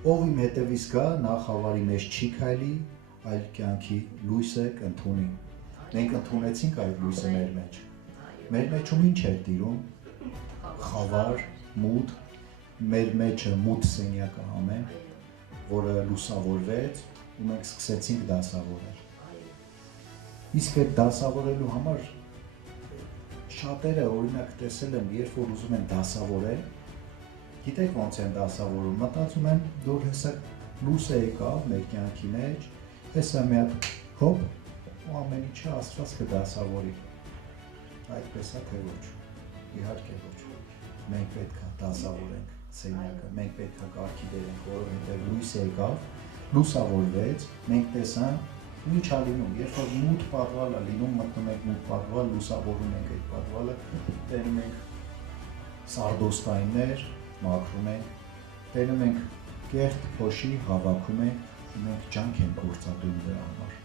Ով իմ հետևից գա, նա խավարի մեջ չի քայլի, այլ կյանքի լույս է կընդունի։ Մենք ընդունեցինք այդ լույսը մեր մեջ։ Մեր մեջում ինչ էր տիրում։ Խավար, մութ, մեր մեջը մութ սենյակը ամեն, որը լուսավորվեց ու մենք սկսեցինք դասավորել։ Իսկ այդ դասավորելու համար շատերը օրինակ տեսել եմ, երբ որ ուզում են դասավորել, գիտեք ոնց են դասավորում, մտածում են, որ հեսա լույսը եկավ մեր կյանքի մեջ, հեսա մի հատ հոպ ու ամեն ինչը Աստված կդասավորի։ Այդպես է թե ոչ։ Իհարկե ոչ։ Մենք պետք է դասավորենք սենյակը, մենք պետք է կարգի բերենք, որովհետև լույսը եկավ, լուսավորվեց, մենք տեսանք ու ինչ է լինում, երբ որ մութ պատվալ է լինում, մտնում ենք մութ պատվալ, լուսավորում ենք այդ պատվալը, տենում ենք սարդոստայններ, մաքրում ենք, տենում ենք կեղտ փոշի, հավաքում ենք, ու մենք ջանք ենք գործադրում դրա համար։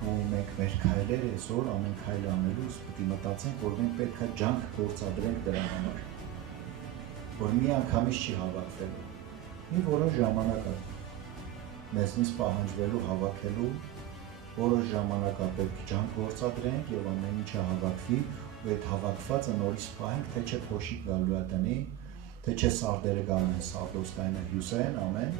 Ու մենք մեր քայլերը այսօր ամեն քայլ անելուց պետք է մտածենք, որ մենք պետք է ջանք գործադրենք դրա համար, որ մի անգամից չի հավաքվելու, մի որոշ ժամանակ է մեզնից պահանջվելու հավաքելու, որոշ ժամանակ է պետք ջանք գործադրենք եւ ամեն ինչը հավաքվի, ու այդ հավաքվածը նորից պահենք, թե չէ փոշիկ գալու է տնի, թե չէ սարդերը գալու են սարդոստայնը հյուսեն, ամեն